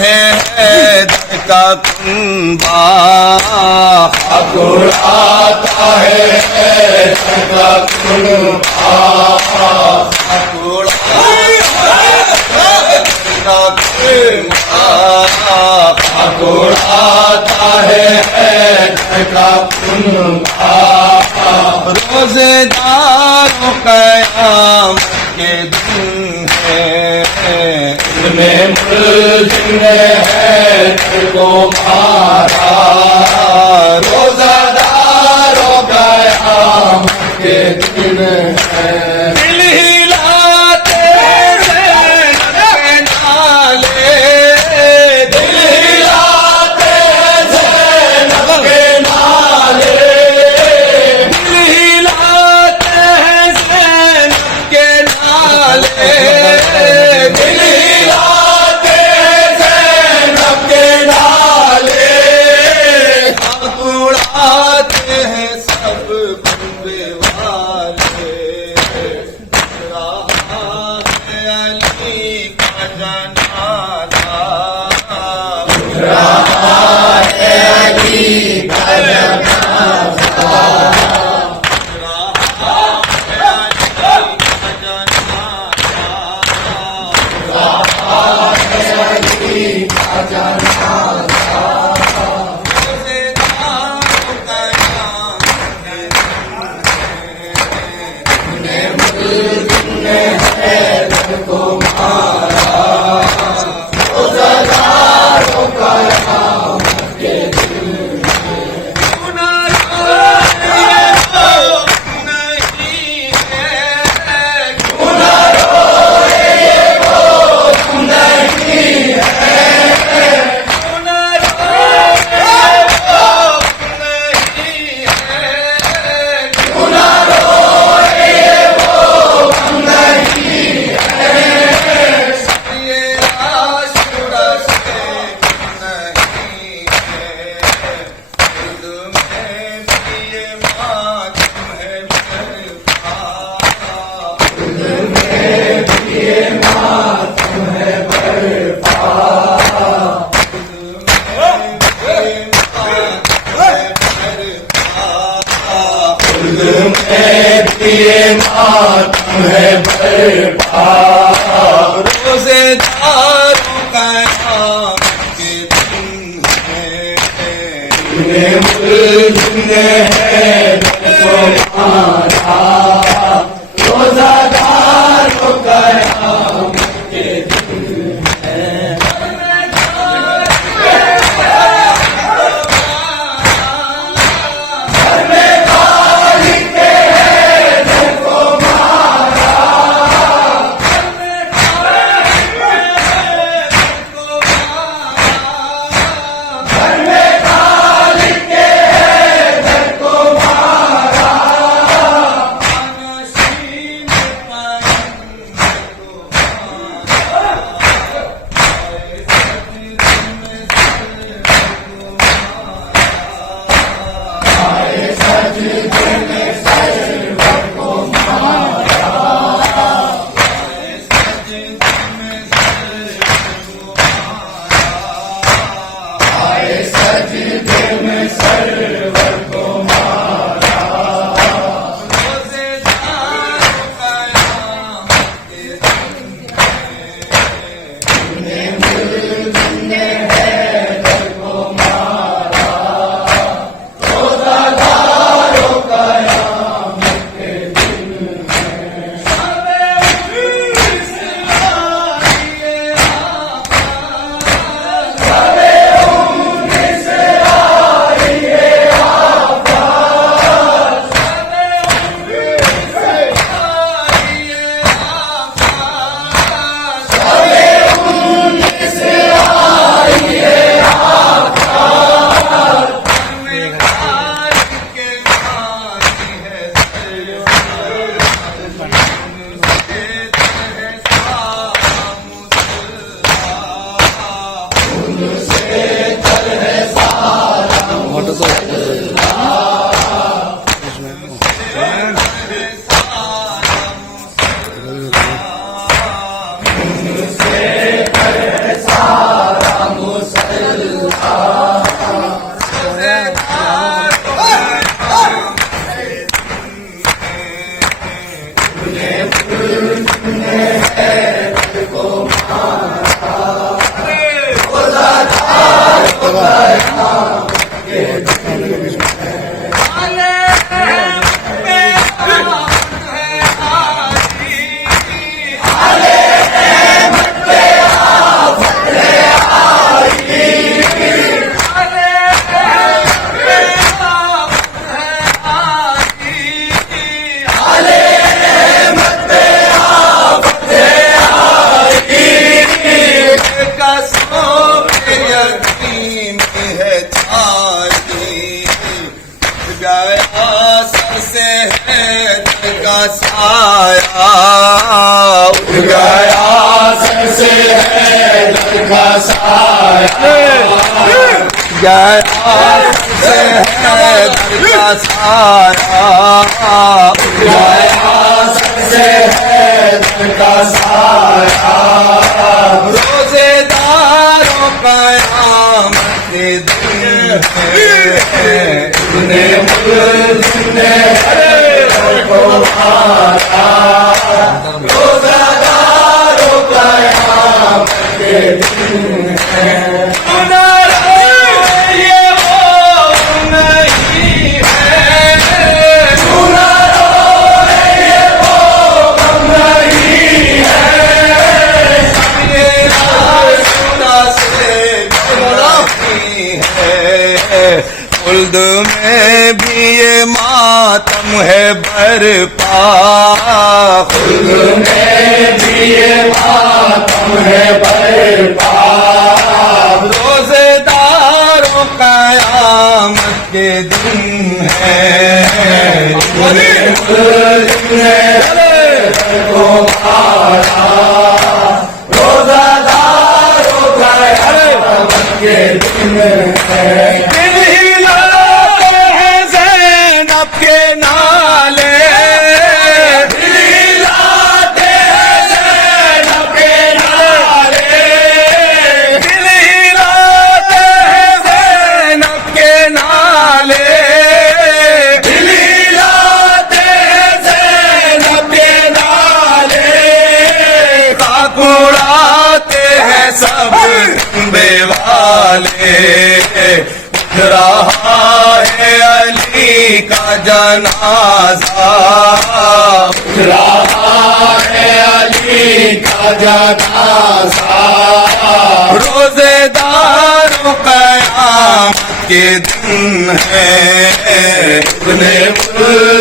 है हैदर का कुंबा, हक उड़ाता है हैदर का कुंबा, हक उड़ाता है हैदर का कुंबा, हक उड़ाता है हैदर का कुंबा। रोजेदारों क़यामत के दिन है, इतने मुल्ज़िम ने हैदर को मारा, रोज़ादारों क़यामत के दिन है। दिल हिलाते ज़ैनब के नाले, दिल हिलाते ज़ैनब के नाले, दिल हिलाते ज़ैनब के नाले, दिल हिलाते ज़ैनब के नाले। हक उड़ाते हैं सब बंदे वाले, रहा है अली का जनाजा, रहा है अली का जनाजा, रहा है अली का जनाजा, रहा है अली का जनाजा। रोज़ेदारों क़यामत के दिन है, मुल्ज़िम ने हैदर को मारा, रोज़ादारों क़यामत के दिन है। ये मातम है बर्पा, रोज़ेदारों क़यामत के दिन है, इतने मुल्ज़िम ने हैदर को मारा, रोज़ादारों क़यामत के दिन है। का साया उठ गया सर से हैदर का साया गया से हैदर का साया गया सर से हैदर का साया रोजेदारों कयामत के दिन है तूने मुल्क ने हैदर को मारा रोज़ादारों क़यामत के दिन है ये वो नहीं है सुना रोए ये वो गम नहीं है ये आशुरा से बड़ी है खुल्द में भी ये मातम है बरपा खुल्द में भी ये मातम है बरपा रोजेदारों कयामत के दिन है तूने मुल्क ने हैदर को मारा रोज़ादारों क़यामत के दिन है दिल हिलाते हैं ज़ैनब के नाले दिलाते हैं ज़ैनब के नारे दिल हिलाते हैं ज़ैनब के नाले दिलाते हैं ज़ैनब के नारे खाक उड़ाते हैं सब बेवाले उठ रहा है अली का जनाजा उठ रहा है अली का जनाज़ा रोजेदारों कयामत के दिन है तूने मुल्क